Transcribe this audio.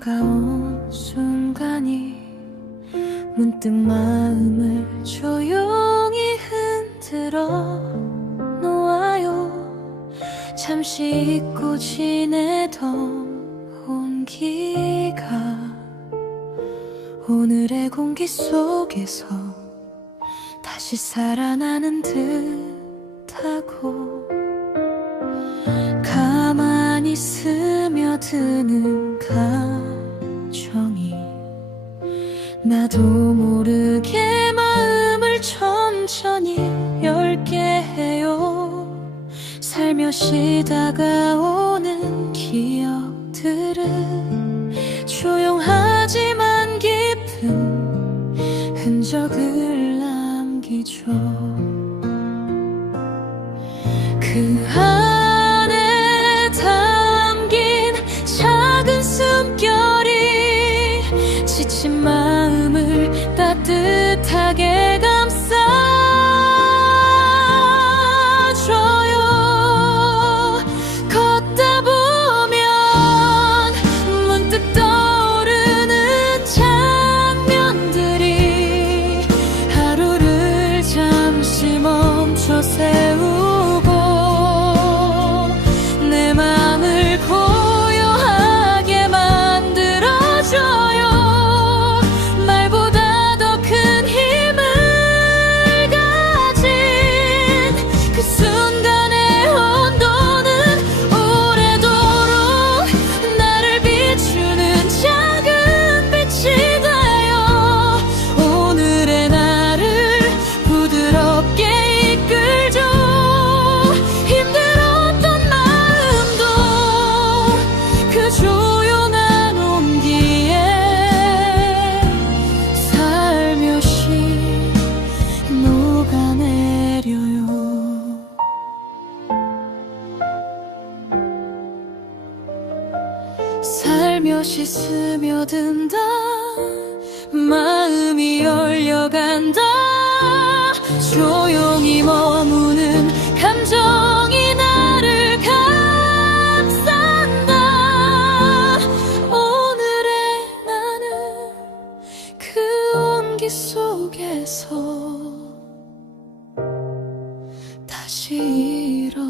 다가온 순간이 문득 마음을 조용히 흔들어 놓아요. 잠시 잊고 지내던 온기가 오늘의 공기 속에서 다시 살아나는 듯하고 가만히 스며드는 나도 모르게 마음을 천천히 열게 해요. 살며시 다가오는 기억들은 조용하지만 깊은 흔적을 남기죠. 그 따뜻하게 감싸줘요. 걷다 보면 문득 떠오르는 장면들이 하루를 잠시 멈춰 세 살며시 스며든다. 마음이 열려간다. 조용히 머무는 감정이 나를 감싼다. 오늘의 나는 그 온기 속에서 다시 일어